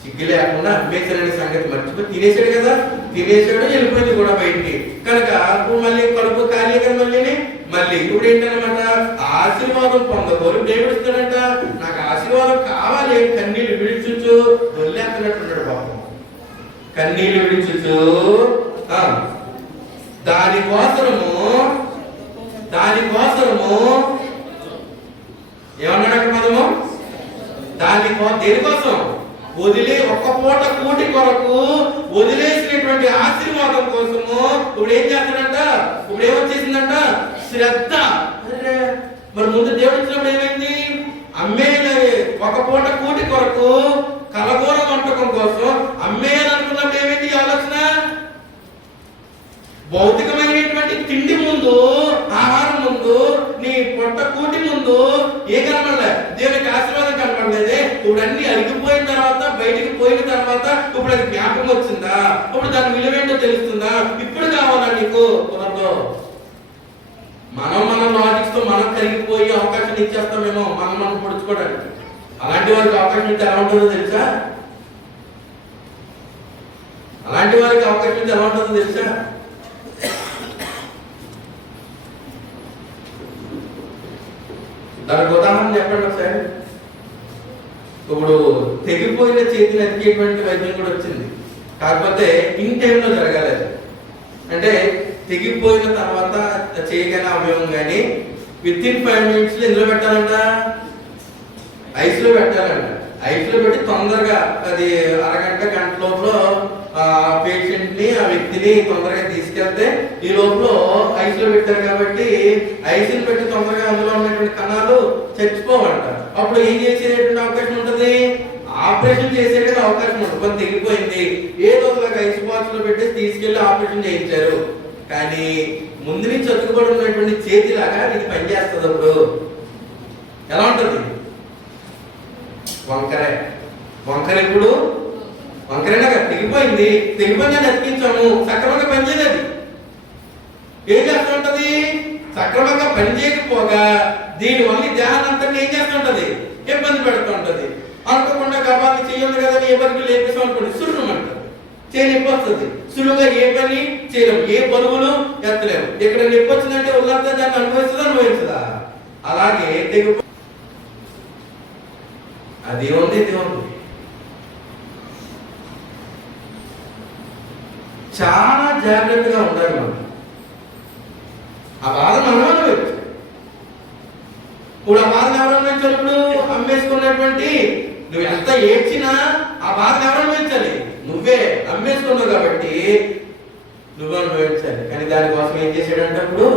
సిగ్గు లేకుండా అమ్మేశాడనే సంగతి మర్చిపోయి తినేశాడు కదా, తినేశాడు, వెళ్ళిపోయింది కూడా బయటికి. కనుక మళ్ళీ కడుపు ఖాళీ కదా, మళ్ళీ ఇప్పుడు ఏంటనమాట, ఆశీర్వాదం పొందకూరు దేవుడు ఇస్తాడంట. నాకు ఆశీర్వాదం కావాలి, కన్నీళ్ళు విడిచుచు వదిలేస్తున్నట్టున్నాడు పాపం. కన్నీళ్ళు విడిచుచు దానికోసము ఏమన్నాడు పదము? దేనికోసం? వదిలే ఒక్క పూట కూటి కొరకు వదిలేసినటువంటి ఆశీర్వాదం కోసము ఇప్పుడు ఏం చేస్తాడంట? ఇప్పుడు ఏమొచ్చేసిందంట? శ్రద్ధ. మరి ముందు దేవుడు ఇచ్చినప్పుడు ఏమైంది? అమ్మేయాలి, ఒక పూట కూటి కొరకు కలగూర వంటకం కోసం అమ్మేయాలనుకున్నప్పుడు ఏమైంది ఆలోచన? భౌతికమైనటువంటి తిండి ముందు, ఆహారం ముందు, నీ పొట్ట కూటి ముందు ఏ కనపడలే? దేవునికి ఆశీర్వాదం కనపడలేదే. ఇప్పుడు అన్ని అరిగిపోయిన తర్వాత, బయటికి పోయిన తర్వాత ఇప్పుడు అది జ్ఞాపకం వచ్చిందా? ఇప్పుడు దాని విలువేంటో తెలుస్తుందా? ఇప్పుడు కావాలా నీకు? కుదరదు. మనం లాజిక్స్ తో మనం కరిగిపోయి అవకాశం ఇచ్చేస్తామేమో మనం పొడుచుకోవడానికి. అలాంటి వారికి అవకాశం ఇస్తే ఎలా ఉంటుందో తెలుసా? అలాంటి వారికి అవకాశం ఇస్తే ఎలా ఉంటుందో తెలుసా? దానికి ఉదాహరణ చెప్పండి ఒకసారి. ఇప్పుడు తెగిపోయిన చేతిని అతికేటువంటి వైద్యం కూడా వచ్చింది. కాకపోతే ఇన్ టైంలో జరగాలి. అంటే తెగిపోయిన తర్వాత చేయగానే అవయవం కానీ విత్-ఇన్ 5 minutes ఎందులో పెట్టాలంట? ఐస్లో పెట్టాలంట. ఐస్లో పెట్టి తొందరగా అది అరగంట గంట లోపల పేషెంట్ ని, ఆ వ్యక్తిని తొందరగా తీసుకెళ్తే, ఈ లోపల ఐస్లో పెట్టారు కాబట్టి ఐస్ని పెట్టి తొందరగా అందులో ఉన్నటువంటి కణాలు చచ్చిపోవంట. అప్పుడు ఏం చేసేటువంటి అవకాశం ఉంటుంది? ఆపరేషన్ చేసేటువంటి అవకాశం ఉంటుంది. కొంత తెగిపోయింది, ఏదో ఒకలాగా ఐస్ బాక్స్ లో పెట్టి తీసుకెళ్లి ఆపరేషన్ చేయించారు. కానీ ముందు నుంచి అతుకుబడి ఉన్నటువంటి చేతిలాగా ఇది పనిచేస్తుంది. అప్పుడు ఎలా ఉంటుంది? వంకర ఇప్పుడు వంకరైనా తెగిపోయింది, తెగిపోయిందని అతికించాము, సక్రమంగా పనిచేయదు. అది ఏం చేస్తూ ఉంటది? సక్రమంగా పనిచేయకపోగా దీనివల్ల దేహాన్ని అంతా ఏం చేస్తుంటది? ఇబ్బంది పెడుతూ ఉంటది. అనుకోకుండా గబాన్ని చేయాలి కదా, ఏ పని లేపేసాం అనుకోండి, సులువు అంటారు, చేయనిప్పి వస్తుంది. సులువుగా ఏ పని చేయలేము, ఏ బరువులు ఎత్తలేము. ఇక్కడ నొప్పి వచ్చిందంటే ఉల్లంతా దాన్ని అనుభవిస్తుందా? అలాగే తెగి అది ఉంది, ఇది ఉంది. చాలా జాగ్రత్తగా ఉండాలి మనం. ఆ బాధ మనం అనుభవించాలి. ఇప్పుడు ఆ బాధను ఎవరు అనుభవించినప్పుడు? అమ్మేసుకున్నటువంటి నువ్వు ఎంత ఏడ్చినా ఆ బాధను ఎవరు అనుభవించాలి? నువ్వే అమ్మేసుకున్నావు కాబట్టి నువ్వు అనుభవించాలి. కానీ దానికోసం ఏం చేశాడంటే అప్పుడు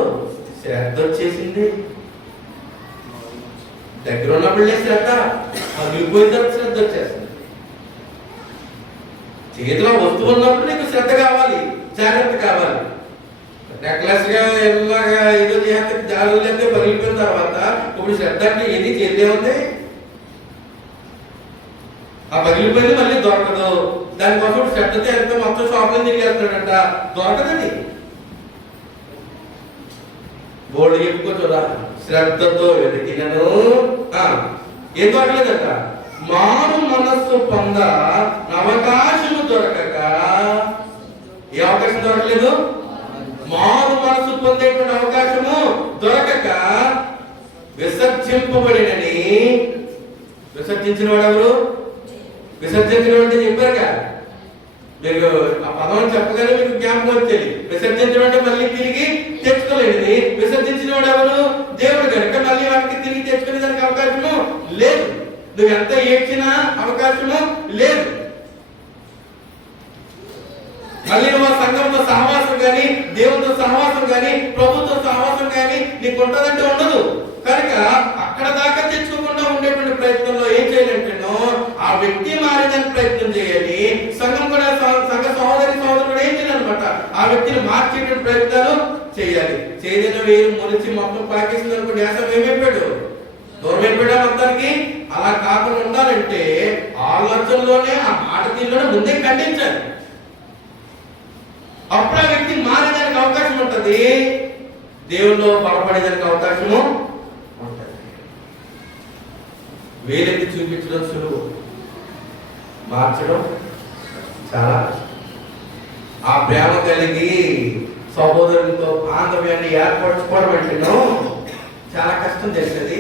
శ్రద్ధ వచ్చేసింది. దగ్గర ఉన్నప్పుడే శ్రద్ధ, అదిపోయిన తర్వాత శ్రద్ధ వచ్చేస్తుంది. చేతిలో వస్తువు ఉన్నప్పుడు నీకు శ్రద్ధ కావాలి, జాగ్రత్త కావాలి. నెక్లెస్ గా ఇలాగా ఏదో చేస్తే జాగ్రత్త పగిలిపోయిన తర్వాత ఇప్పుడు శ్రద్ధ అంటే ఏది చేతే ఉంది, ఆ పగిలిపోయింది మళ్ళీ దొరకదు. దానికోసం శ్రద్ధతో ఎంత మొత్తం షాపులను తిరిగేస్తున్నాడంట, దొరకదండి. బోర్డు చెప్పుకోవచ్చురా, శ్రద్ధతో వెతికినను ఏం దొరకలేదట, మారు మనస్సు పొంద అవకాశము దొరకక. ఏ అవకాశం దొరకలేదు? మారు మనస్సు పొందేటువంటి అవకాశము దొరకక విసర్జింపబడినని. విసర్జించిన వాడు ఎవరు? విసర్జించిన అంటే చెప్పారుగా, మీరు ఆ పదం చెప్పగానే మీకు జ్ఞాపకం వచ్చేది. విసర్జించడం అంటే మళ్ళీ తిరిగి తెచ్చుకోలేనిది. విసర్జించిన వాడు ఎవరు? దేవుడు కనుక మళ్ళీ వాటికి తిరిగి తెచ్చుకునే దానికి అవకాశము లేదు. నువ్వు ఎంత ఏడ్చినా అవకాశము లేదు. మళ్ళీ నువ్వు సంఘంతో సహవాసం కానీ, దేవునితో సహవాసం కానీ, ప్రభుత్వ సహవాసం కానీ నీకు ఉంటుందంటే ఉండదు. కనుక అక్కడ దాకా తెచ్చుకోకుండా ఉండేటువంటి ప్రయత్నంలో ఏం చేయాలంటేనో ఆ వ్యక్తి మారేదానికి ప్రయత్నం చేయాలి. సంఘం కూడా, సంఘ సహోదరి సహోదరుడు కూడా ఏం చేయాలన్నమాట, ఆ వ్యక్తిని మార్చేటువంటి ప్రయత్నాలు చేయాలి. చేసిన వేరు మొలిచి మొత్తం పాకేసింది అనుకో, న్యాసం ఏమైపోయాడు, దూరం అయిపోయా మొత్తానికి. అలా కాకుండా ఉండాలంటే ఆలోచనలోనే, ఆ మాట తీరులోనే ముందే ఖండించాలి. అప్పుడు ఆ వ్యక్తి మారేదానికి అవకాశం ఉంటుంది, దేవుల్లో బలపడేదానికి అవకాశము ఉంటుంది. వేలెత్తి చూపించడం సులువు, మార్చడం చాలా. ఆ ప్రేమ కలిగి సహోదరులతో బాంధవ్యాన్ని ఏర్పరచుకోవడం అంటేనో చాలా కష్టం తెలిసేది.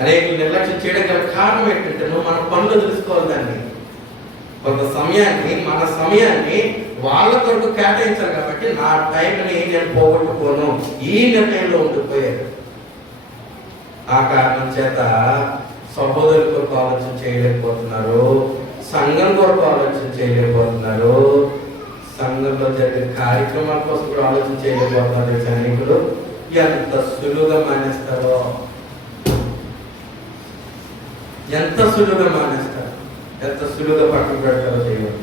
అనేకులు నిర్లక్ష్యం చేయడం గల కారణం ఏంటంటే మన పనులు తెలుసుకోవాలి. దాన్ని కొంత సమయాన్ని, మన సమయాన్ని వాళ్ళ కొరకు కేటాయించాలి. కాబట్టి నా టైంని నేను పోగొట్టుకోను, ఈ నిర్ణయంలో ఉండిపోయాను. ఆ కారణం చేత సహోదరుల కొరకు ఆలోచన చేయలేకపోతున్నారు, సంఘం కొరకు ఆలోచన చేయలేకపోతున్నారు, సంఘంలో జరిగే కార్యక్రమాల కోసం కూడా ఆలోచన చేయలేకపోతున్నారు. సైనికులు ఎంత సులువుగా మానేస్తారో, ఎంత సులువుగా మానేస్తారు, ఎంత సులువుగా పక్కన పెడతారో దేవుడు.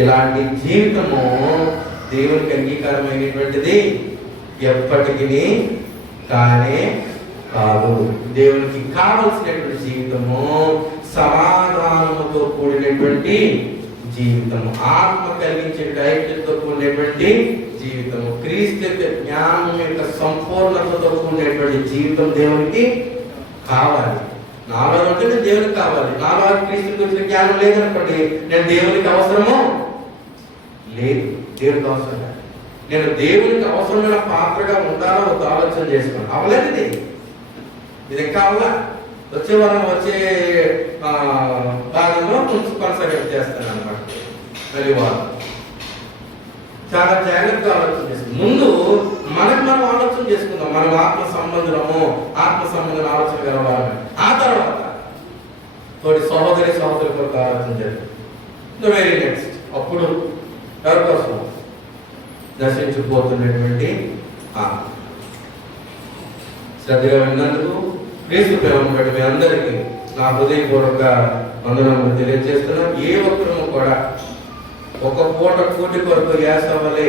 ఇలాంటి జీవితము దేవునికి అంగీకారమైనటువంటిది ఎప్పటికీ కానే కాదు. దేవునికి కావలసినటువంటి జీవితము సమాధానముతో కూడినటువంటి జీవితము, ఆత్మ కలిగించే ఐక్యతతో కూడినటువంటి జీవితము, క్రీస్తు జ్ఞానం యొక్క సంపూర్ణతతో కూడినటువంటి జీవితం దేవునికి కావాలి. నాలో అంటే నేను దేవునికి కావాలి. నాలో క్రీస్తు గురించిన జ్ఞానం లేదనుకోండి, నేను దేవునికి అవసరము లేదు, దేవునికి అవసరం లేదు. నేను దేవునికి అవసరమైన పాత్రగా ఉండాలో ఒక ఆలోచన చేసుకున్నాను. అవలేదు ఇది ఇంకా అవలా. వచ్చే వారం వచ్చే భాగంలో కొంచెం కొనసాగింపు చేస్తాను అన్నమాట. మరి వారు చాలా జాగ్రత్తగా ఆలోచన చేసుకుందాం. ముందు మనకు మనం ఆలోచన చేసుకుందాం, మనం ఆత్మ సంబంధము, ఆత్మ సంబంధం ఆలోచన కలవాలని. ఆ తర్వాత తోటి సహోదరి సహోదరు కొరకు ఆలోచన చేద్దాం. వెరీ నెక్స్ట్ అప్పుడు ఎవరి కోసం దర్శించిపోతున్నటువంటి శ్రద్ధగా విన్నందుకు క్రీస్తు ప్రేమ బట్టి మీ అందరికీ నా హృదయపూర్వక వందనములు తెలియజేస్తున్నాం. ఏ ఒక్కరూ కూడా ఒక పూట కూటి కొరకు యాసవలే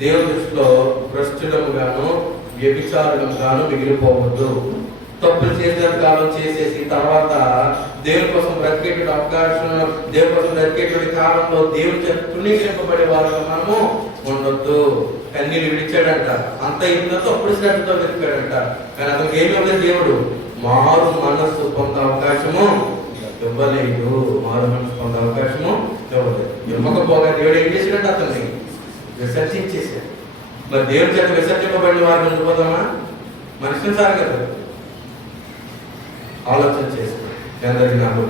దేవుని దృష్టిలో భ్రష్టులముగాను వ్యభిచారులముగాను మిగిలిపోవద్దు. తప్పులు చేసిన కాలం చేసేసి తర్వాత దేవుని కోసం బ్రతికేటువంటి అవకాశం, దేవుని కోసం బ్రతికేటువంటి కాలంలో దేవుని చేత తృణీకరింపబడే వారుగా మనము ఉండొద్దు. కన్నీళ్ళు విడిచాడంట, అంత ఇంతతో అప్పుడు శ్రద్ధతో వెతికాడంట. కానీ అతనికి ఏమి ఇవ్వలేదు దేవుడు, మారు మనస్సు పొందే అవకాశము ఇవ్వలేదు. మారు మనస్సు పొందే అవకాశము ఇవ్వలేదు. ఇవ్వకపోగా దేవుడు ఏం చేశాడంటే అతన్ని విసర్జించేశాడు. మరి దేవుడి చేత విసర్జింపబడిన వారిని ఉండిపోదామా? మనిషిని సార్ కదా ఆలోచన చేసుకోండి. అందరికీ నాకు